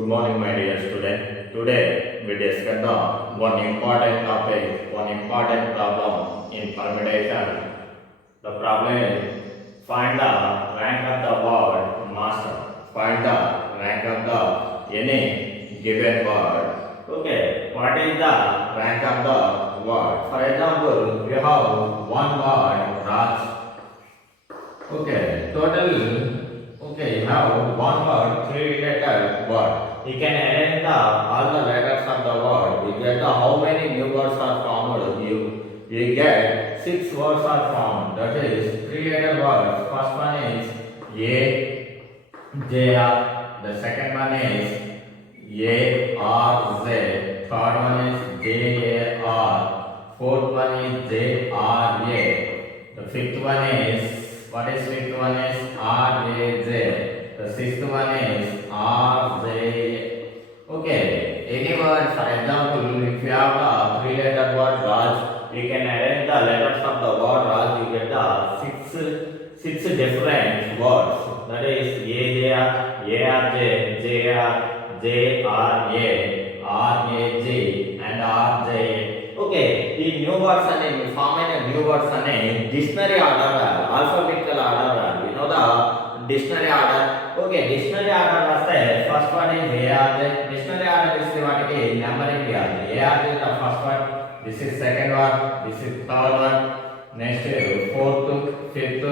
Good morning, my dear student. Today we discuss the one important topic, one important problem in permutation. The problem is find the rank of the word master. Find the rank of the any given word. Okay, what is the rank of the word? For example, we have one word Raj. Okay, total. Okay, you have one word, three-letter word. You can arrange the all the letters of the word. You get the how many new words are formed. You get six words are formed. That is three-letter words. First one is A, J, R. The second one is A, R, Z. Third one is J, A, R. Fourth one is J, R, A. The fifth one is what is fifth one is R A J. The sixth one is R J. Okay. Any word, for example, if you have a three-letter word Raj, you can arrange the letters of the word Raj. You get the six different words. That is A J R, A R J, J R, J R A, R A J, and R J A. Okay, ఈ new words అనేవి form అయిన new words అనే dictionary order alphabetical order you know the dictionary order. Okay, dictionary order రాస్తే first word is ARJ. Dictionary order ఇస్తే వాటికి numbering ఇవ్వాలి. ARJ the first word, this is second word, this is third word, next fourth, fifth,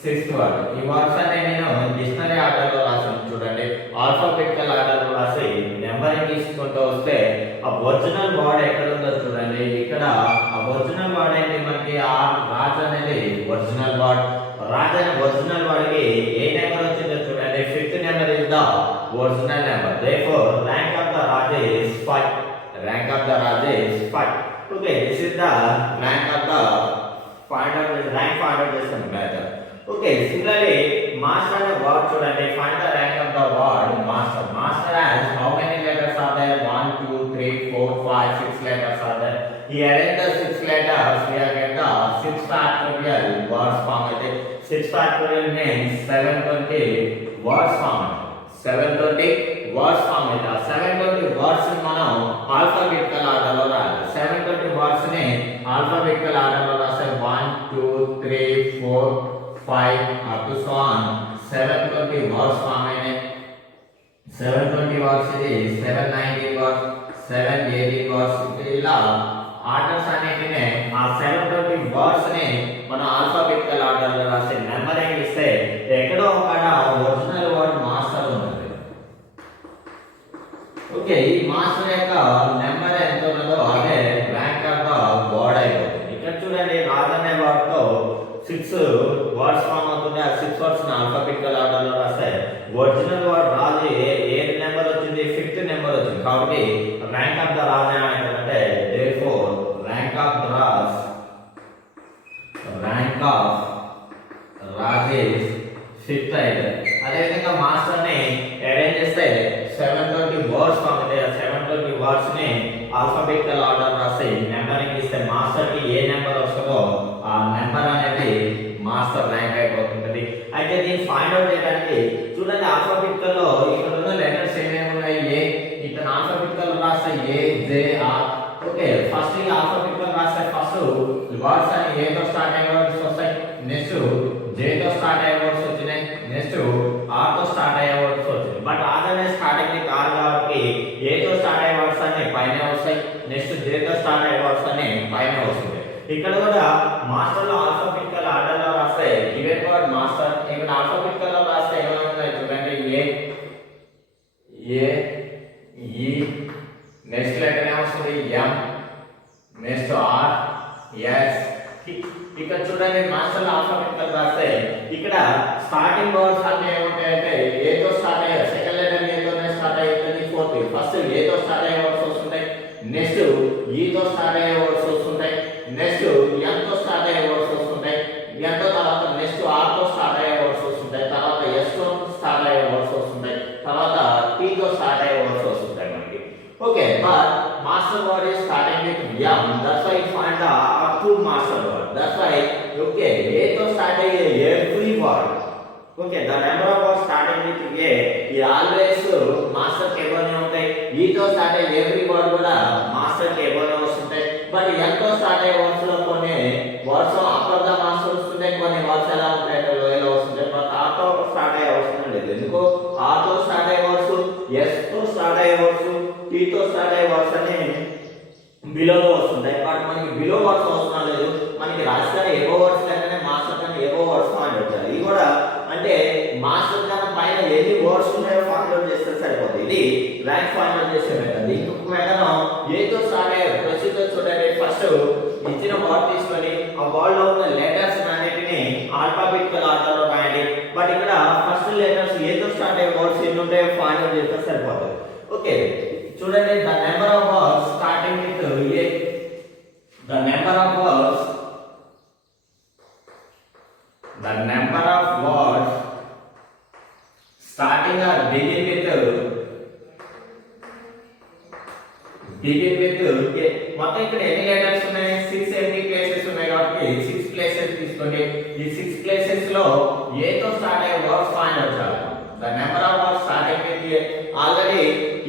sixth word. ఈ words అనే నేను dictionary order లో రాసాను చూడండి. ఆల్ఫాబెటికల్ ఆర్డర్ లో రాసి నెంబరింగ్ తీసుకుంటూ వస్తే ఆ ఒరిజినల్ వర్డ్ ఎక్కడ ఉందో చూడండి. ఇక్కడ ఆ ఒరిజినల్ వర్డ్ ఏంటి మనకి రాజ్ అనేది ఒరిజినల్ వర్డ్. రాజ్ అనే ఒరిజినల్ వర్డ్ కి ఏ నెంబర్ వచ్చిందో చూడండి. Fifth number is the original number. Therefore rank of the Raj is 5. Rank of the Raj is 5. Okay, this is the rank of the find method. Okay, similarly master అనే word చూడండి. Find the rank of the word master. Master has how many letters are there? 1 2 3 4 5 6 letters are there. He arrange the 6 letters. We are get the 6 factorial words form. 6 factorial means 720 words form. 720 words form. 720 words ని మనం alphabetical order లో రాయాలి. 720 words ని alphabetical order లో రాస్తే 1 2 3 4 5 up to so on 720 words form అయినాయి. 720 words ఇది 790 words, 780 words. ఇలా ఆర్డర్స్ అన్నిటిని ఆ 720 words ని మనం ఆల్ఫాబెటికల్ ఆర్డర్ లో రాసి నెంబరింగ్ ఇస్తే ఎక్కడో ఒకడ ఒరిజినల్ వర్డ్ మాస్టర్ ఉంటుంది. ఓకే, ఈ మాస్టర్ యొక్క నెంబర్ ఎంత ఉన్నదో అదే ర్యాంక్ ఆఫ్ ద వర్డ్ అయిపోతుంది. ఇక్కడ చూడండి, రాజ్ అనే వర్డ్ తో 6 వర్డ్స్ ఫామ్ అవుతుంది. ఆ 6 వర్డ్స్ ని ఆల్ఫాబెటికల్ ఆర్డర్ లో రాస్తే ఒరిజినల్ వర్డ్ రాజ్ ఏ నెంబర్ వచ్చింది? 5th నెంబర్ వచ్చింది. కాబట్టి ర్యాంక్ ఆఫ్ ద రాజ్ ఏమంటారంటే therefore rank of the Raj is 5th అయితే. అదే విధంగా మాస్టర్ ని అరేంజ్ చేస్తే 720 వర్డ్స్ ఫామ్ అవుతాయి. ఆ 720 వర్డ్స్ ని ఆల్ఫాబెటికల్ ఆర్డర్ రాసి నెంబరింగ్ ఇస్తే మాస్టర్ కి ఏ నెంబర్ వస్తుందో ఆ నెంబర్ అనేది మాస్టర్ ర్యాంక్ అయిపోతుంది. అయితే దీన్ని ఫైండ్ అవుట్ చేయడానికి చూడండి, ఆల్ఫాబెటికల్ లో ఇక్కడ ఉన్న లెటర్స్ ఏమేమి ఉన్నాయి? ఏ, ఇక్కడ ఆల్ఫాబెటికల్ రాస్తే ఏ జే ఆర్. ఓకే, ఫస్ట్ ఈ ఆల్ఫాబెటికల్ రాస్తే ఫస్ట్ వర్డ్స్ అని ఏ తో స్టార్ట్ అయ్యే వర్డ్స్ వస్తాయి. నెక్స్ట్ జే తో స్టార్ట్ అయ్యే వర్డ్స్ వచ్చినాయి. నెక్స్ట్ ఆర్ తో స్టార్ట్ అయ్యే వర్డ్స్ వచ్చినాయి. బట్ ఆర్ అనే స్టార్టింగ్ ని కాదు కాబట్టి ఏ తో స్టార్ట్ అయ్యే వర్డ్స్ అన్ని పైన వస్తాయి. నెక్స్ట్ జే తో స్టార్ట్ అయ్యే వర్డ్స్ అన్ని పైన వస్తాయి. ఇక్కడ కూడా మాస్టర్ లో ఆల్ఫాబెటికల్ ఆర్డర్ లో రాస్తే గివెన్ వర్డ్ మాస్టర్. ఇక్కడ ఆల్ఫాబెటికల్ లో రాస్తే ఏమైనా ఉన్నాయి చూడండి. ఏ ఈ నెక్స్ట్ లెటర్ ఏమొస్తుంది? ఎం, నెక్స్ట్ ఆర్, ఎస్. ఇక్కడ చూడండి, మాస్టర్ లో ఆల్ఫాబెటికల్ రాస్తే ఇక్కడ స్టార్టింగ్ వర్డ్స్ అన్ని ఏముంటాయంటే ఏ తో స్టార్ట్ అయ్యే సెకండ్ లెటర్ ఏ తోనే స్టార్ట్ అయ్యేది. ఫోర్త్ ఫస్ట్ ఏ తో స్టార్ట్ అయ్యే వర్డ్స్ వస్తుంటాయి. నెక్స్ట్ ఈ తో స్టార్ట్ అయ్యే వర్డ్స్ వస్తుంటాయి. నెక్స్ట్ ఎం తో స్టార్ట్ అయ్యే వర్డ్స్ వస్తుంటాయి. ఎం తో తర్వాత నెక్స్ట్ ఆర్ తో స్టార్ట్ అయ్యే వర్డ్స్ వస్తుంటాయి. తర్వాత ఎస్ తో స్టార్ట్ అయ్యే వర్డ్స్ వస్తుంటాయి. తర్వాత టీ తో స్టార్ట్ అయ్యే వర్డ్స్ వస్తుంటాయి మనకి. Okay, but master word is starting with m. That's why find the true master word. That's why okay, a తో స్టార్ట్ అయ్యే every word. Okay, the number of words starting with a ఈ always master కి ఎబోనే ఉంటాయి. ఈతో start అయ్యే every word కూడా master కి ఎబోనే వస్తుంటాయి. But ఎంతో స్టార్ట్ అయ్యే వర్డ్స్ లో కొన్ని వర్డ్స్ అప్పర్ ద మాస్టర్ వస్తుంటాయి, కొన్ని వర్డ్స్ ఎలా ఉంటాయి లోయలో వస్తుంటాయి. బట్ ఆతో స్టార్ట్ అయ్యే అవసరం లేదు. ఎందుకు ఆతో స్టార్ట్ అయ్యే వర్డ్స్, ఎస్ తో స్టార్ట్ అయ్యే వర్డ్స్, టీ తో స్టార్ట్ అయ్యే వర్డ్స్ అనే బిలోలో వస్తుంటాయి. బట్ మనకి బిలో వర్డ్స్ అవసరం లేదు. మనకి రాష్ట్రాన్ని ఎబో వర్డ్స్ కంటే మాస్టర్ కన్నా ఎబో వర్డ్స్ ఫైండ్ అవుట్ చేయాలి. ఇది కూడా అంటే మాస్టర్ కన్నా పైన ఎన్ని వర్డ్స్ ఉన్నాయో ఫైండ్ అవుట్ చేస్తే సరిపోతుంది. ఇది ర్యాంక్ ఫైండ్ అవుట్ చేసే మెథడ్. ఇంకొక మెథడ్ ఏతో స్టార్ట్ అయ్యే ప్రొసీజర్ చూడండి. ఫస్ట్ ఇచ్చిన వర్డ్ తీసుకొని ఆ వర్డ్ లో ఉన్న లెటర్స్ అన్నిటిని ఆల్ఫాబెటికల్ ఆర్డర్ లో రాయండి. బట్ ఇక్కడ ఫస్ట్ లెటర్స్ ఏతో స్టార్ట్ అయ్యే వర్డ్స్ ఎన్ని ఉంటాయో ఫైండ్ అవుట్ చేస్తే సరిపోతుంది. ఓకే చూడండి, the number of words starting with A, the number of words, the number of words starting or begin with a. మొత్తం ఇక్కడ ఎన్ని లెటర్స్ ఉన్నాయి? 6 ఎంటీ ప్లేసెస్ ఉన్నాయి కాబట్టి 6 ప్లేసెస్ తీసుకోండి. ఈ 6 ప్లేసెస్ లో ఏ తో స్టార్ట్ అయ్యే వర్డ్స్ ఫైండ్ అవుట్ చేయాలి. The number of words starting with a already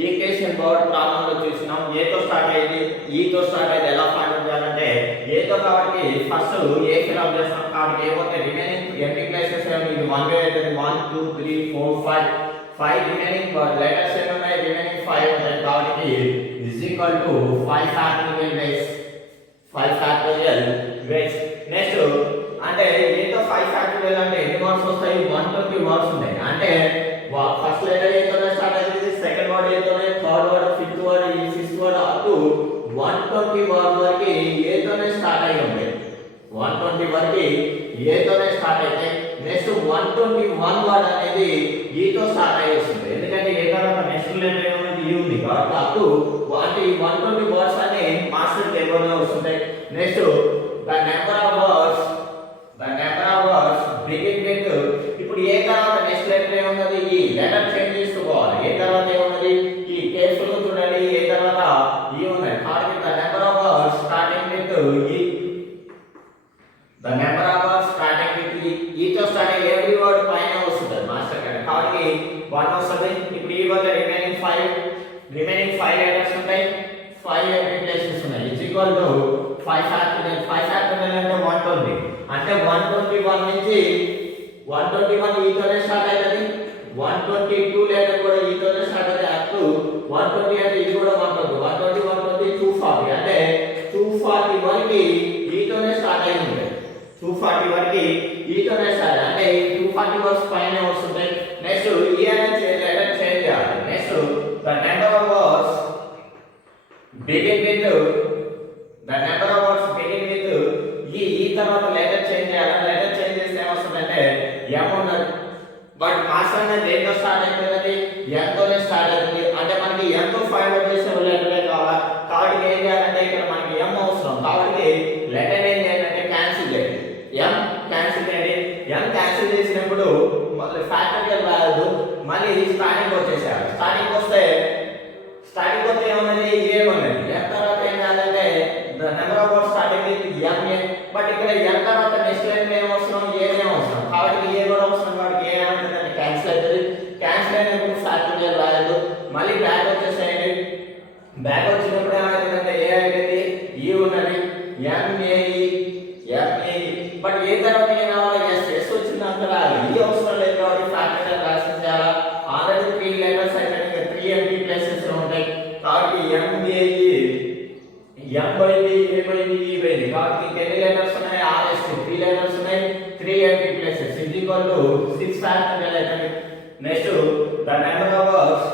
equation word problem లో చూసినాం. ఏ తో స్టార్ట్ అయ్యేది, ఈ తో స్టార్ట్ అయ్యేది ఎలా ఫైండ్ అవుట్ చేయాలంటే ఏ తో కాబట్టి ఫస్ట్ ఏ ఫిల్ చేస్తాం కాబట్టి ఏమవుతే రిమైనింగ్ ఎంటీ ప్లేసెస్ ఇది 1 వే అవుతుంది. 1 2 3 4 5 రిమైనింగ్ లెటర్స్ ఎన్ని ఉన్నాయి? రిమైనింగ్ 5 ఉంటాయి కాబట్టి is equal to 5 factorial ways. 5 factorial ways. Next అంటే ఏతో 5 factorial అంటే ఎన్ని వర్డ్స్ వస్తాయి? 120 వర్డ్స్ ఉంటాయి. అంటే ఫస్ట్ లెటర్ ఏతోనే స్టార్ట్ అవుతుంది, సెకండ్ వర్డ్ ఏతోనే, థర్డ్ వర్డ్, ఫిఫ్త్ వర్డ్, ఈ sixth word up to 120 word వరకు ఏతోనే స్టార్ట్ అయ్యి ఉంటాయి. 120 వరకు ఏతోనే స్టార్ట్ అయితే నెక్స్ట్ 121 వర్డ్ అనేది ఈతో స్టార్ట్ అయ్యి వస్తుంది. ఎందుకంటే ఏ తర్వాత నెక్స్ట్ లెటర్ ఏమన్నది ఈ ఉంది కాబట్టి అప్ టు 120 వర్డ్స్ అనే మాస్టర్ టేబుల్ లో వస్తుంటాయి. Next the number of words, the number of words begin with, ఇప్పుడు ఏ తర్వాత నెక్స్ట్ లెటర్ ఏమున్నది? ఈ లెటర్ చేంజ్ చేసుకోవాలి. ఏ తర్వాత ఏమున్నది? ఈ కేసులు చూడండి, ఏ తర్వాత ఈ ఉన్నాయి కాబట్టి the number of words starting with E, the number of words starting with E, ఈతో స్టార్ట్ అయ్యే ఎవ్రీ వర్డ్ పైన వస్తుంది మాస్టర్ కంటే కాబట్టి 1 వస్తుంది. ఇప్పుడు ఈ వద్ద రిమైనింగ్ 5 లెటర్స్ ఉంటాయి, 5 ఎంటీ ప్లేసెస్ ఉన్నాయి. Is equal to 5 factorial. 5 factorial అంటే 120 అంటే 121 నుంచి 121 ఈతోనే స్టార్ట్ అవుతుంది. 122 లెటర్ కూడా ఈతోనే స్టార్ట్ అవుతుంది. అప్ టు 120 అంటే ఇది కూడా 120, 120 120 240 అంటే 240 వరకు ఈతోనే స్టార్ట్ అయి ఉంటుంది. 240 వరకు ఈతోనే స్టార్ట్ అంటే 240 వర్డ్స్ పైన వస్తుంటాయి. నెక్స్ట్ ఈ అనేది లెటర్ చేంజ్ చేయాలి. Next the number of words begin with, the number of words begin with ఈ తర్వాత లెటర్ చేంజ్ చేయాలి. లెటర్ చేంజ్ చేస్తే ఏమొస్తుందంటే ఎం ఉన్నది. బట్ మాస్టర్ అనేది దేంతో స్టార్ట్ అవుతుంది? ఎంతోనే స్టార్ట్ అవుతుంది. అంటే మనకి ఎంతో ఫైండ్ అవుట్ చేసే లెటరే కావాలి కాబట్టి ఏం చేయాలంటే ఇక్కడ మనకి ఎం అవసరం కాబట్టి లెటర్ ఏం చేయాలంటే క్యాన్సిల్ చేయండి. ఎం క్యాన్సిల్ చేయండి. ఎం క్యాన్సిల్ చేసినప్పుడు మళ్ళీ ఫ్యాక్టోరియల్ రాదు, మళ్ళీ స్టార్టింగ్ వచ్చేసేయాలి. స్టార్టింగ్ వస్తే ఏమన్నది? ఏ ఉన్నది. ఎం తర్వాత ఏం చేయాలంటే the number of words starting with MA. But ఇక్కడ ఎం తర్వాత నెక్స్ట్ లైన్ ఏం అవసరం? ఏనే అవసరం కాబట్టి ఏ కూడా అవసరం కాబట్టి ఏ ఏమంటుందంటే క్యాన్సిల్ అవుతుంది. క్యాన్సిల్ అయినప్పుడు ఫ్యాక్టోరియల్ రాయదు. మళ్ళీ బ్యాక్ వచ్చేసేయండి. బ్యాక్ వచ్చినప్పుడు ఏమవుతుందంటే ఏ అవుతుంది? ఈ ఉన్నది ఎంఏఈ. బట్ ఏ తర్వాత ఏం కావాలి? ఎస్ వచ్చిందంటే రాయాలి. ఈ అవసరం లేదు కాబట్టి ఫ్యాక్టోరియల్ రాసేయాలా. ఆల్రెడీ 3 లెటర్స్ అయిపోయినాయి, 3 ఎంటీ ప్లేసెస్ ఉంటాయి కాబట్టి ఎంఏఈ, ఎం పోయింది, ఏ పోయింది, ఈ పోయింది కాబట్టి ఎన్ని లెటర్స్ ఉన్నాయి? 3 లెటర్స్ ఉన్నాయి, 3 empty places is equal to 6 factorial అవుతుంది. Next the number of words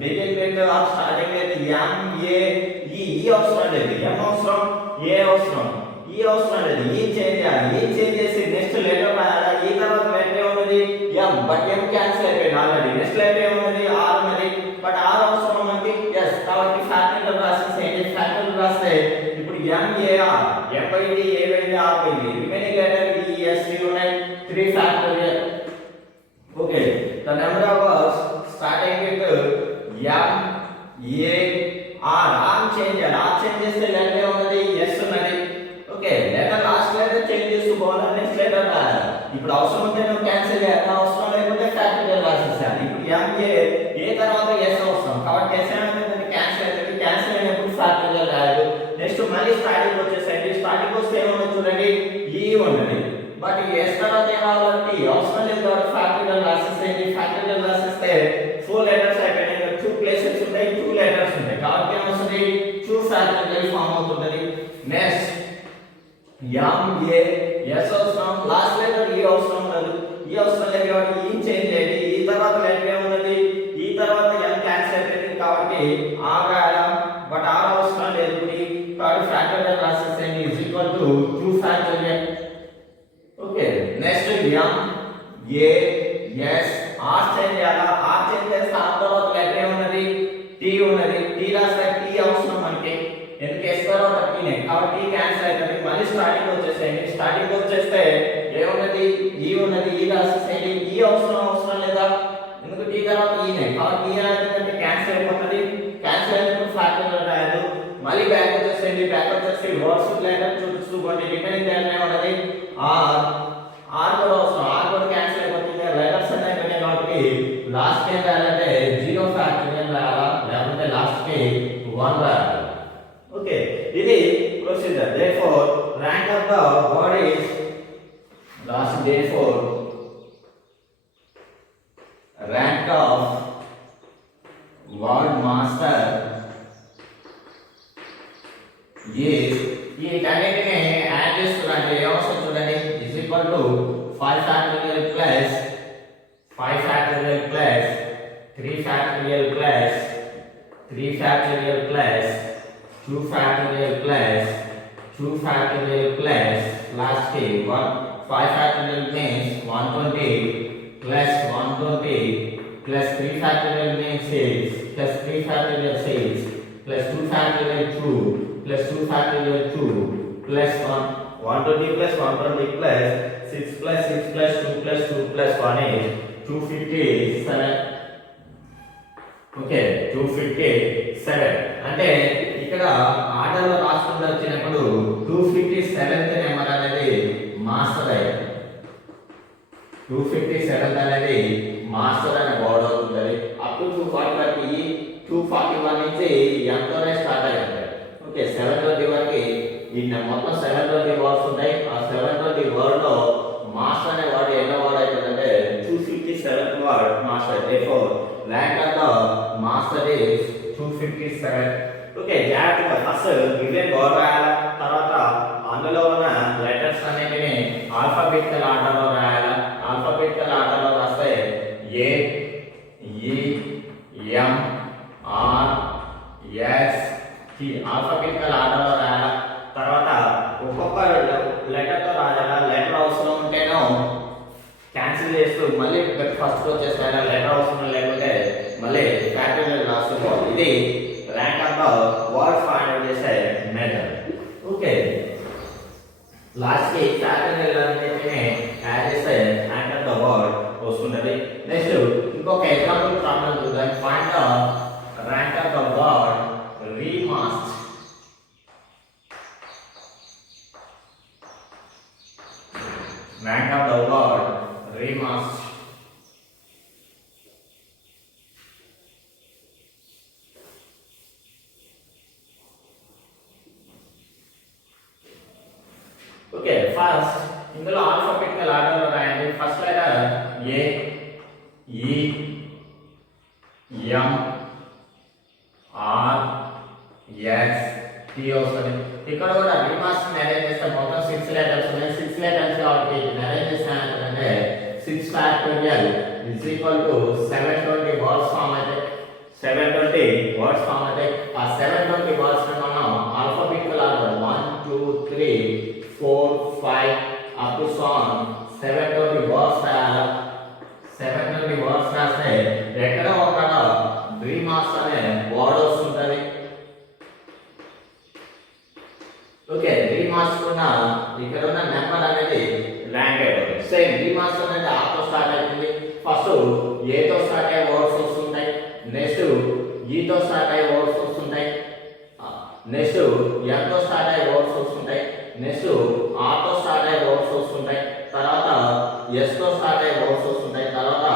begin with R starting with MAE. E అవసరం లేదు, ఎం అవసరం, ఏ అవసరం, ఈ అవసరం లేదు. ఈ చేంజ్ చేయాలి. ఈ చేంజ్ చేసి నెక్స్ట్ లెటర్ రాయాలి. ఈ తర్వాత లెటర్ ఏమున్నది? ఎం. బట్ ఎం క్యాన్సిల్ అయిపోయింది ఆల్రెడీ. నెక్స్ట్ లెటర్ ఏమున్నది? ఆర్ ఉన్నది. బట్ ఆర్ అవసరం మనకి ఎస్ కాబట్టి ఫ్యాక్టోరియల్ రాసేసేయండి. ఫ్యాక్టోరియల్ రాస్తే ఇప్పుడు ఎంఏఆర్, ఎం పోయింది, ఏ పోయింది, ఆర్ పోయింది. రిమైనింగ్ లెటర్ ఈ ఎస్ ఉన్నాయి, 3 factorial. Okay the number of words starting with M A R. R change చేయాలి. ఆర్ చేంజ్ చేస్తే లెటర్ ఏమున్నది? ఎస్ ఉన్నది. Okay letter last letter change చేస్తూ పోవాలి. నెక్స్ట్ లెటర్ రాయాలి. ఇప్పుడు అవసరం ఉంటే నువ్వు క్యాన్సిల్ చేయాలి, అవసరం లేకపోతే ఫ్యాక్టోరియల్ రాసేసాను. ఇప్పుడు ఎంఏ ఏ తర్వాత ఎస్ అవసరం కాబట్టి ఎస్ ఏమైందంటే క్యాన్సిల్ అవుతుంది క్యాన్సిల్ అయినప్పుడు ఫ్యాక్టోరియల్ రాయదు నెక్స్ట్ మళ్ళీ స్టార్టింగ్ వచ్చేసరికి స్టార్టింగ్ వస్తే ఏమన్నా చూడండి ఈ ఉన్నది బట్ ఈ ఎస్ తర్వాత ఏం రావాలంటే అవసరం లేదు కాబట్టి ఫ్యాక్టోరియల్ రాసేసేయండి ఫ్యాక్టోరియల్ రాసేస్తే 4 లెటర్స్ అయిపోయినాయి 2 ప్లేసెస్ ఉంటాయి 2 లెటర్స్ ఉంటాయి కాబట్టి ఏమొస్తుంది 2 ఫ్యాక్టోరియల్ ఫామ్ అవుతుంది నెక్స్ట్ ఎంఏ ఎస్ అవసరం లాస్ట్ లెటర్ ఈ అవసరం లేదు ఈ అవసరం లేదు కాబట్టి ఈ చేంజ్ చేయండి ఈ తర్వాత లెటర్ ఏమున్నది ఈ తర్వాత ఎం క్యాన్సిల్ అయిపోయింది కాబట్టి ఆర్ రాయాలా బట్ ఆర్ అవసరం లేదు కాబట్టి ఫ్యాక్టోరియల్ రాసేసేయండి is equal to 2 factorial okay next M A S R change చేయాలా ఆర్ చేంజ్ చేస్తే ఆ తర్వాత లెటర్ ఏమున్నది టీ ఉన్నది టీ రాస్తే టీ అవసరం మనకి ఎందుకు ఎస్ తర్వాత టీనే కాబట్టి టీ క్యాన్సిల్ అవుతుంది మళ్ళీ స్టార్టింగ్ వచ్చేసేయండి స్టార్టింగ్ వచ్చేస్తే ఏమున్నది ఈ ఉన్నది ఈ రాసేసేయండి ఈ అవసరం లేదా ఎందుకు టీ తర్వాత ఈనే కాబట్టి ఈ అనేది క్యాన్సిల్ అయిపోతుంది క్యాన్సిల్ అయినప్పుడు ఫ్యాక్టోరియల్ రాయదు మళ్ళీ బ్యాక్ వచ్చేసేయండి బ్యాక్ వచ్చేసి వర్డ్స్ లెటర్ చూసుకోండి రిమైనింగ్ లెటర్ ఏమున్నది ఆర్ కూడా అవసరం ఆర్ కూడా క్యాన్సిల్ అయిపోతుంది లెటర్స్ అన్నీ అయిపోయినాయి కాబట్టి లాస్ట్ ఏం రాయాలంటే 0 ఫ్యాక్టోరియల్ రాయాలా లేకపోతే లాస్ట్ కి 1 రాయాలి ఓకే ఇది procedure therefore rank of the word is last therefore rank of word master is వీటన్నిటిని యాడ్ చేస్తున్నాండి ఏమొస్తుంది చూడండి is equal to 5 factorial plus 5 factorial plus 3 factorial plus 3 factorial plus 2 factorial plus 2 factorial plus last k 5 factorial means 120 plus 120 plus 3 factorial means 6 plus 3 factorial 6 plus 2 factorial 2 plus 2 factorial 2 plus 120 plus 120 plus 6 plus 6 plus 2 plus 2 plus 1 is 257 okay 257 అంటే ఇక్కడ order లో రాసుకుంటూ వచ్చినప్పుడు 257th number అనేది master అయ్యింది 257 అనేది master అనే word అవుతుంది అప్ టు 241 ఈ 241 నుంచి ఎంతోనే స్టార్ట్ అయ్యింది ఓకే 720 వరకు ఈ మొత్తం 720 వర్డ్స్ ఉంటాయి ఆ 720 వర్డ్ లో మాస్టర్ అనే వర్డ్ ఎన్నో వర్డ్ అవుతుందంటే 257th word master therefore rank of the master is 257 okay జాగ్రత్తగా ఫస్ట్ గివెన్ వర్డ్ రాయాలి తర్వాత అందులో ఉన్న లెటర్స్ అన్నిటిని ఆల్ఫాబెటికల్ ఆర్డర్ లో రాయాలి ఆల్ఫాబెటికల్ ఆర్డర్ లో రాస్తే ఏ E M R S T alphabetical order లో రాయాలి తర్వాత ఒక్కొక్క లెటర్ తో రాయాలి లెటర్ అవసరం ఉంటేనో క్యాన్సిల్ చేస్తూ మళ్ళీ ఫస్ట్ వచ్చేసి లెటర్ అవసరం లేకుంటే మళ్ళీ ఫ్యాక్టోరియల్ రాసుకోవాలి ఇది rank of the word find చేసే మెథడ్ ఓకే లాస్ట్ కి ఫ్యాక్టోరియల్ అన్నిటిని యాడ్ చేస్తే rank of the word వస్తుంది నెక్స్ట్ ఇంకొక ఎగ్జాంపుల్ ప్రాబ్లం చూద్దాం find the rank of the word remasked rank of the word remasked okay first ఇందులో alphabetical order లో రాయండి first letter A E M R S T వస్తుంది ఇక్కడ కూడా remarks arrange చేస్తే మొత్తం 6 లెటర్స్ ఉన్నాయి 6 లెటర్స్ కాబట్టి అరేంజ్ చేస్తానంటే 6 factorial is equal to 720 words form అయితే 720 వర్డ్స్ ఫామ్ అయితే ఆ 720 వర్డ్స్ ని మనం alphabetical order 1 2 3 4 5 up to so on 720 words రాయాలి 720 words రాస్తే ఎక్కడ ఒక రీమార్క్స్ అనే వర్డ్ వస్తుంటది ఓకే రీమార్క్స్ ఉన్న ఇక్కడ ఉన్న నెంబర్ అనేది ర్యాంక్ అయిపోతుంది సేమ్ రీమార్క్స్ అనేది ఆ తో స్టార్ట్ అవుతుంది ఫస్ట్ ఏ తో స్టార్ట్ అయ్యే వర్డ్స్ వస్తుంటాయి నెక్స్ట్ ఈ తో స్టార్ట్ అయ్యే వర్డ్స్ వస్తుంటాయి నెక్స్ట్ ఎం తో స్టార్ట్ అయ్యే వర్డ్స్ వస్తుంటాయి నెక్స్ట్ ఆర్ తో స్టార్ట్ అయ్యే వర్డ్స్ వస్తుంటాయి తర్వాత ఎస్ తో స్టార్ట్ అయ్యే వర్డ్స్ వస్తుంటాయి తర్వాత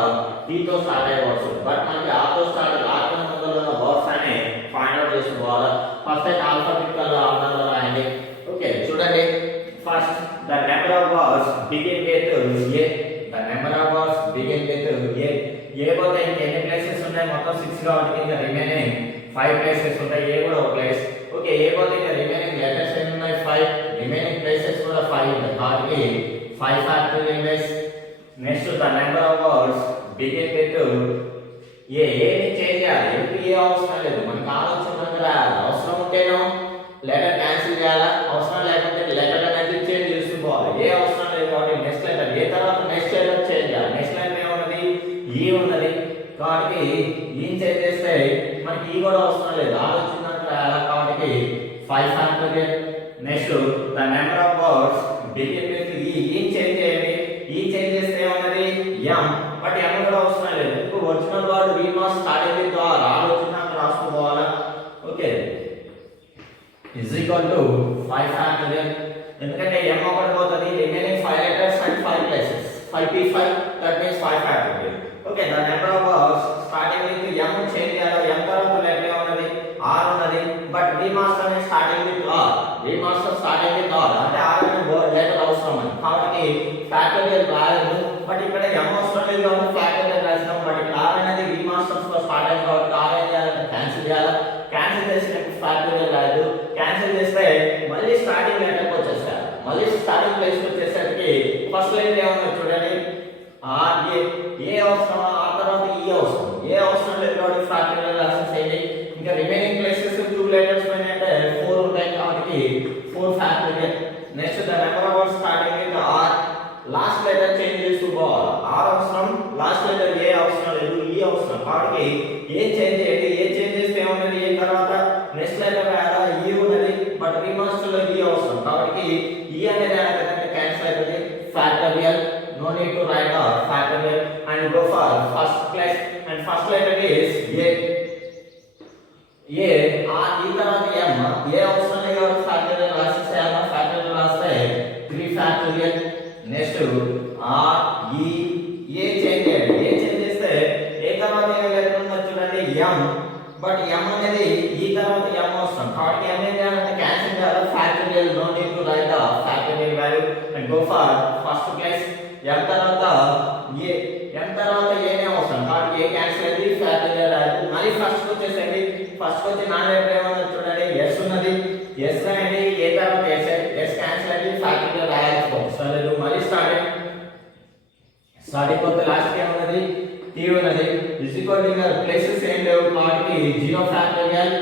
టీ తో స్టార్ట్ అయ్యే వర్డ్స్, బట్ మనకి ఆ తో స్టార్ట్ ఆత్మ ముందర ఉన్న వర్డ్స్ అని ఫైండ్ అవుట్ చేసుకోవాలి. ఫస్ట్ అయితే ఆల్ఫాబెటికల్ ఆర్డర్ లో రాయండి. ఓకే చూడండి, first the number of words begin with A. The number of words begin with A. A పోతే ఎన్ని ప్లేసెస్ ఉన్నాయి, మొత్తం 6 కాబట్టి ఇంకా రిమైనింగ్ 5 ప్లేసెస్ ఉంటాయి. ఏ కూడా ఒక ప్లేస్. ఓకే ఏ పోతే ఇంకా రిమైనింగ్ లెటర్స్ ఎన్ని ఉన్నాయి, 5. రిమైనింగ్ ప్లేసెస్ కూడా 5 ఉంటాయి కాబట్టి 5 factorial base. Next the number of words begin with ఏ. ఏని చేంజ్ చేయాలి, ఎందుకు ఏ అవసరం లేదు, మనకు ఆలోచన రాయాలి. అవసరం ఉంటేనో లెటర్ క్యాన్సిల్ చేయాలా, అవసరం లేకపోతే లెటర్ అనేది చేంజ్ చేసుకోవాలి. ఏ అవసరం లేదు కాబట్టి నెక్స్ట్ లెటర్ ఏ తర్వాత నెక్స్ట్ లెటర్ చేంజ్ చేయాలి. నెక్స్ట్ లెటర్ ఏమున్నది, ఈ ఉన్నది కాబట్టి ఈ చేంజ్ చేస్తే మనకి ఈ కూడా అవసరం లేదు, ఆలోచించినట్టు రాయాలి కాబట్టి 5 factorial. Next the number of words begin with ఈ చేంజ్ చేయండి. ఈ చేంజ్ చేస్తే ఏమన్నది ఎం, బట్ ఎం కూడా అవసరం లేదు, ఇప్పుడు original word we must starting with R, ఆలోచించినట్టు రాసుకోవాలా. ఓకే is equal to 5 factorial. ఎందుకంటే m ఒకటి పోతది, remaining 5 letters and 5 places, 5p5 that means 5 factorial. Okay the number of words starting with m change చేయాలి. m తర్వాత లెటర్ ఉన్నది r ఉన్నది, బట్ వి మస్ట్ అనే starting with r. We must starting with r అంటే r అనే letter అవసరం అని కాబట్టి ఫ్యాక్టోరియల్ రాయలేదు. బట్ ఇక్కడ m అవసరం లేదు కాబట్టి ఫ్యాక్టోరియల్ రాసినాం. బట్ ఇక్కడ r అనేది వి మస్ట్ తో స్టార్ట్ అయింది కాబట్టి r ఏం చేయాలంటే క్యాన్సిల్ చేయాలి. క్యాన్సిల్ చేసినప్పుడు ఫ్యాక్టోరియల్ రాయదు. క్యాన్సిల్ చేస్తే మళ్ళీ స్టార్టింగ్ లెటర్కి వచ్చేసారు. మళ్ళీ స్టార్టింగ్ ప్లేస్కి వచ్చేసరికి ఫస్ట్ లెటర్ ఏమన్నా చూడండి, ఆర్ ఏ అవసరం, ఆ తర్వాత ఈ అవసరం. ఏ అవసరం లేదు కాబట్టి ఫ్యాక్టోరియల్ రాసేసేయండి. ఇంకా రిమైనింగ్ ప్లేసెస్ 2 లెటర్స్ పైన అంటే 4 ఉంటాయి కాబట్టి 4 factorial. Next the number of words starting with R, last letter change చేసుకోవాలి. ఆర్ అవసరం, లాస్ట్ లెటర్ ఏ అవసరం లేదు, ఈ అవసరం కాబట్టి ఏ చేంజ్ చేయండి. ఏ చేంజ్ చేస్తే ఏమున్నది, ఏ తర్వాత నెక్స్ట్ లెటర్ రాయాలా, ఈ ఉన్నది, బట్ వి మస్ట్ లో ఈ అవసరం కాబట్టి ఈ అనేది అంటే క్యాన్సిల్ అవుతుంది. Factorial, no need to write a factorial and go for first place and first letter is a. ఆ ఈ తర్వాత m, ఏ అవసరం లేదు కాబట్టి ఫ్యాక్టోరియల్ రాసేస్తే ఫ్యాక్టోరియల్ రాస్తే 3 ఫ్యాక్టోరియల్. నెక్స్ట్ ఆర్ ఈ ఏ చేంజ్ చేయండి. ఏ చేంజ్ చేస్తే ఏ తర్వాత ఏ లెటర్ ఉందో చూడండి m, బట్ m అనేది ఈ తర్వాత m అవసరం కాబట్టి m ఏం చేయాలంటే క్యాన్సిల్ చేయాలి. Factorial, no need to write the factorial value and go for first place. m తర్వాత ఏ, m తర్వాత ఏ నే అవసరం కాబట్టి ఏ క్యాన్సిల్ అయ్యింది, ఫ్యాక్టోరియల్ రాయదు. మళ్ళీ ఫస్ట్ వచ్చేసండి. ఫస్ట్ వచ్చి నా లెటర్ ఏమన్నా చూడండి, s ఉన్నది, s రాయండి. ఏ తర్వాత s క్యాన్సిల్ అయ్యింది, ఫ్యాక్టోరియల్ రాయాల్సి సరే. మళ్ళీ స్టార్టింగ్ కొత్త లాస్ట్ ఏమన్నది t ఉన్నది. ఇస్ ఈక్వల్ టు ఇంకా ప్లేసెస్ ఏం లేవు కాబట్టి 0 ఫ్యాక్టోరియల్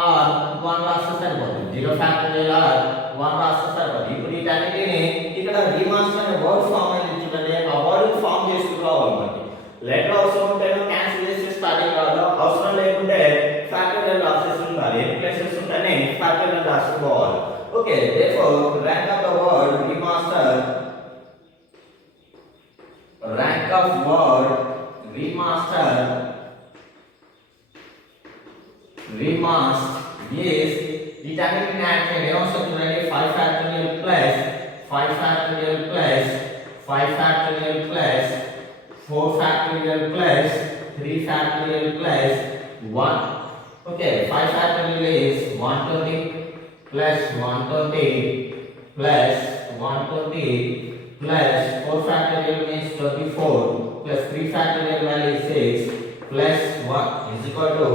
ఆర్ 1 రాస్తే సరిపోతుంది. 0 ఫ్యాక్టోరియల్ ఆర్ 1 రాస్తే సరిపోతుంది. ఇప్పుడు వీటన్నిటిని ఇక్కడ రీమాస్టర్ అనే వర్డ్ ఫామ్ అయింది చూడండి, ఆ వర్డ్ ఫామ్ చేసుకోవాలి. మనకి లెటర్ అవసరం ఉంటే క్యాన్సిల్ చేసి స్టార్టింగ్ రాదు, అవసరం లేకుంటే ఫ్యాక్టోరియల్ రాసేసి ఉండాలి. ఎన్ని ప్లేసెస్ ఉంటేనే ఫ్యాక్టోరియల్ రాసుకోవాలి. Okay therefore rank of the word remaster, rank of word remaster is వీటన్నిటిని యాడ్ చేయండి. ఏమొస్తుంది చూడండి, 5 factorial plus 5 factorial plus 5 factorial plus 4 factorial plus 3 factorial plus 1. Okay 5 factorial is 120 plus 120 plus 120 plus 4 factorial means 24 plus 3 factorial value is 6 plus 1 is equal to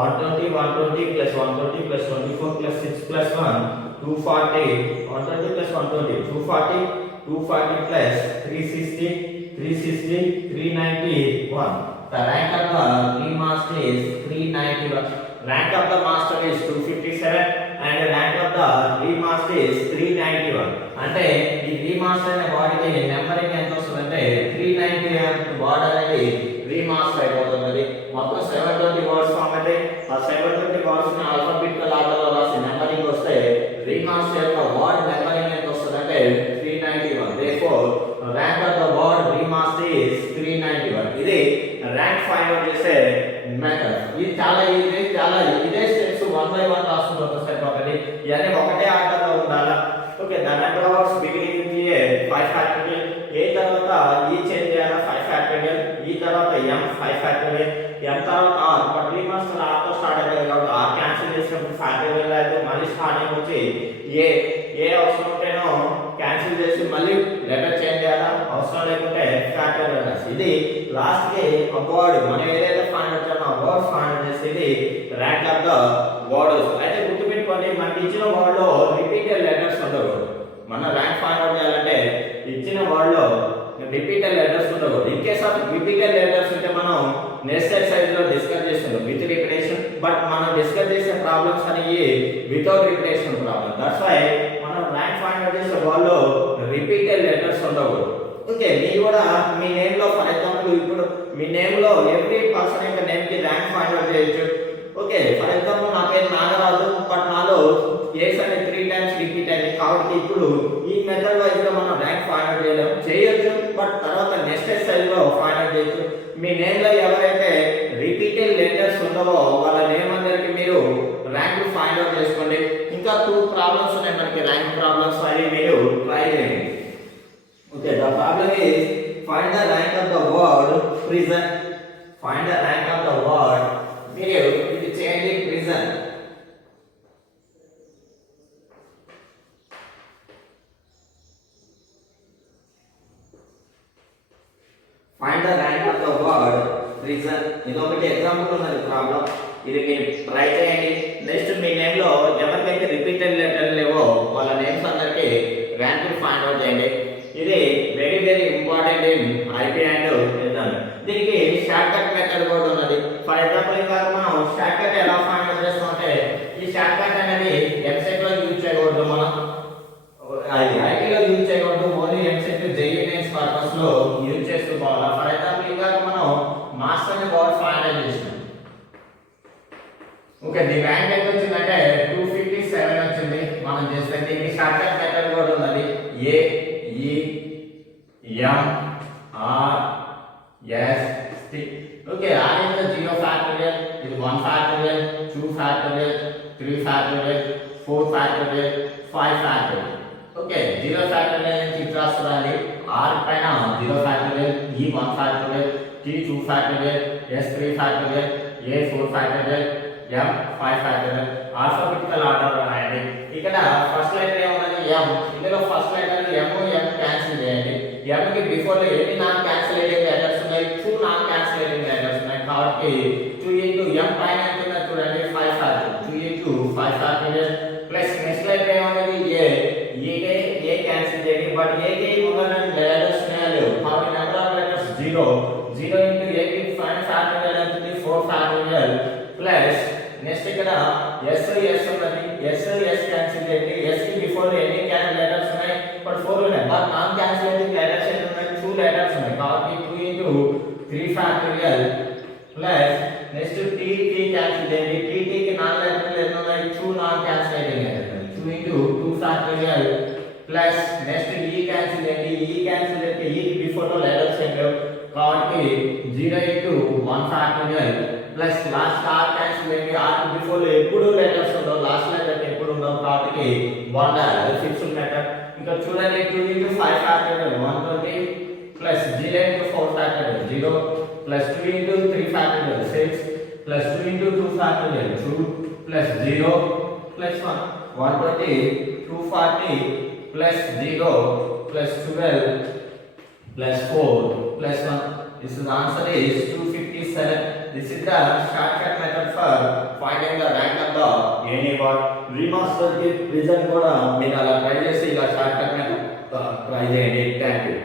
120 plus 120 plus 24 plus 6 plus 1 240. 120 plus 120 240 plus 360 391. The rank of the remaster is 391. Rank of the master is 257 and rank of the remaster is 391. అంటే ఈ remaster అనే వాడికి numbering ఎంత వస్తుందంటే 390 word అనేది remaster అయిపోతుంది. మొత్తం 720 words form అయితే ఆ 720 వర్డ్స్ ని ఆల్ఫాబెటికల్ ఆర్డర్ లో రాసి నెంబరింగ్ వస్తే remaster యొక్క వర్డ్ నెంబరింగ్ ఎంత వస్తుందంటే 391. therefore rank of the word remaster is 391. ఇది ర్యాంక్ ఫైండ్ అవుట్ చేసే మెథడ్. ఇది చాలా ఈజీ, చాలా ఇదే స్టెప్స్ 1 by 1 రాసుకుంటూ వస్తాయి కాబట్టి ఇవన్నీ ఒకటే ఆర్డర్ లో ఉండాలా. Okay the number of words beginning with A 5 factorial, A తర్వాత ఈ చేంజ్ చేయాలా 5 ఫ్యాక్టోరియల్, ఈ తర్వాత m ఫ్యాక్టోరియల్ అయితే మళ్ళీ స్టార్టింగ్ వచ్చి ఏ ఏ అవసరం ఉంటేనో క్యాన్సిల్ చేసి మళ్ళీ లెటర్ చేంజ్ చేయాలా, అవసరం లేకుంటే ఫ్యాక్టోరియల్ రాసి ఇది లాస్ట్ కి వర్డ్ మనం ఏదైతే ఫైండ్ అవుట్ చేయాలో ఆ వర్డ్ ఫైండ్ చేసి ఇది ర్యాంక్ ఆఫ్ ద వర్డ్స్. అయితే గుర్తుపెట్టుకోండి మనకి ఇచ్చిన వర్డ్ లో రిపీటెడ్ లెటర్స్ ఉండకూడదు. మన ర్యాంక్ ఫైండ్ అవుట్ చేయాలంటే ఇచ్చిన వర్డ్ లో రిపీటెడ్ లెటర్స్ ఉండకూడదు. In case of repeated letters ఉంటే మనం నెక్స్ట్ ఎక్సర్సైజ్ లో డిస్కస్ చేస్తున్నాం విత్ రిపిటేషన్, బట్ మనం డిస్కస్ చేసే ప్రాబ్లమ్స్ అనేవి without repetition problem. That's why మనం ర్యాంక్ ఫైండ్ అవుట్ చేసే వాళ్ళు రిపీటెడ్ లెటర్స్ ఉండకూడదు. ఓకే, మీరు కూడా మీ నేమ్ లో ఫర్ ఎగ్జాంపుల్ ఇప్పుడు మీ నేమ్ లో ఎవ్రీ పర్సన్ యొక్క నేమ్ కి ర్యాంక్ ఫైండ్ అవుట్ చేయొచ్చు. ఓకే, ఫర్ ఎగ్జాంపుల్ నా పేరు నాగరాజు, బట్ నాలో ఎస్ అనే 3 టైమ్స్ రిపీట్ అయింది కాబట్టి ఇప్పుడు ఈ మెథడ్ వైజ్ గా మనం ర్యాంక్ ఫైండ్ అవుట్ చేయొచ్చు, బట్ తర్వాత నెక్స్ట్ ఎక్సర్సైజ్ లో ఫైండ్ అవుట్ చేయొచ్చు. మీ నేమ్ లో ఎవరైతే రిపీటెడ్ లెటర్స్ ఉండవో వాళ్ళ నేమ్ అందరికి మీరు ర్యాంక్ ఫైండ్ అవుట్ చేసుకోండి. ఇంకా 2 ప్రాబ్లమ్స్ ఉన్నాయి మనకి ర్యాంక్ ప్రాబ్లమ్స్, అవి మీరు ట్రై చేయండి. Okay, the problem is find the rank of the word prison. Find the rank of the word, మీరు ఇది చేయండి prison. Find the rank of the word prison. ఇది ఒకటి ఎగ్జాంపుల్ ఉన్నది ప్రాబ్లం, ఇది మీరు ట్రై చేయండి. నెక్స్ట్ మీ నేమ్ లో ఎవరికైతే రిపీటెడ్ లెటర్ లేవో వాళ్ళ నేమ్స్ అందరికి ర్యాంక్ ఫైండ్ అవుట్ చేయండి. ఇది very very important in IP and exam. దీనికి షార్ట్ కట్ మెథడ్ కూడా ఉన్నది. ఫర్ ఎగ్జాంపుల్ ఇంకా మనం షార్ట్ కట్ ఎలా ఫైండ్ అవుట్ చేస్తామంటే ఈ షార్ట్ కట్ అనేది ఎంసెట్ లో యూజ్ చేయకూడదు, మనం ఐపీ లో యూజ్ చేయకూడదు, ఓన్లీ ఎంసెట్ జేఈఎస్ పర్పస్ లో యూజ్ చేస్తూ పోవాలి. ఫర్ ఎగ్జాంపుల్ ఇంకా మనం మాస్టర్ ని వర్డ్ ఫైండ్ అవుట్ చేస్తాం. ఓకే, ది ర్యాంక్ ఎంత వచ్చిందంటే 257 వచ్చింది. మనం చేస్తే దీనికి షార్ట్ కట్ మెథడ్ కూడా ఉన్నది. A E M R S T. Okay, R is the 0 factorial, ఇది 1 factorial, 2 factorial, 3 factorial, 4 factorial, 5 factorial. Okay, 0 factorial నుంచి ఇట్లా వస్తుంది. ఆర్ పైన 0 factorial, E 1 factorial, T 2 factorial, S 3 factorial, A 4 factorial, M 5 factorial. Alphabetical order రాయండి. ఇక్కడ first letter ఏమున్నది M, ఇందులో first letter M M cancel చేయండి. ఎం కి బిఫోర్ లో ఎన్ని నాన్ క్యాన్సిలేటింగ్ లెటర్స్ ఉన్నాయి, 2 నాన్ క్యాన్సిలేటింగ్ లెటర్స్ ఉన్నాయి కాబట్టి 2 ఇంటూ ఎం పైన ఎంత ఉందో చూడండి 5 factorial, 2 into 5 factorial plus next letter ఏమున్నది ఏ, ఏ క్యాన్సిల్ చేయండి, బట్ ఏ కి ఉన్నటువంటి లెటర్స్ లేవు కాబట్టి నెంబర్ ఆఫ్ లెటర్స్ 0, 0 ఇంటూ ఏ కి 5 ఫ్యాక్టోరియల్ అవుతుంది 4 ఫ్యాక్టోరియల్ ప్లస్ నెక్స్ట్ ఇక్కడ ఎస్ ఎస్ ఉన్నది, ఎస్ ఎస్ క్యాన్సిల్ చేయండి. ఎస్ కి బిఫోర్ ఎన్ని లెటర్స్ ఉన్నాయి, బట్ 4 ఉన్నాయి, బట్ నాన్ క్యాన్సిలేటింగ్ లెటర్స్ ఎన్ని ఉన్నాయి, 2 లెటర్స్ ఉన్నాయి కాబట్టి 2 into 3 factorial plus next T T cancel చేయండి. టీ టీ కి నాన్ లెటర్లు ఎన్ని ఉన్నాయి, 2 non cancelating letters, 2 into 2 factorial plus next E cancel చేయండి. ఈ క్యాన్సిల్ చేస్తే ఈ కి బిఫోర్ లో లెటర్స్ ఏం లేవు కాబట్టి 0 into 1 factorial plus last R cancel చేయండి. ఆర్ కి బిఫోర్ లో ఎప్పుడు లెటర్స్ ఉండవు, లాస్ట్ లెటర్ ఎప్పుడు ఉండవు కాబట్టి 1 ఫిక్స్డ్ లెటర్. ఇంకా చూడండి 2 into 5 factorial 120 plus 0 into 4 factorial 0 plus 2 into 3 factorial 6 plus 2 into 2 factorial 2 plus 0 plus 1 120 240 plus 0 plus 12 plus 4 plus 1. This is answer is 257. This is the shortcut method for finding the rank of the any word. Remaster ki prison kuda meer ala try chesi ila shortcut method try cheyandi. Thank you.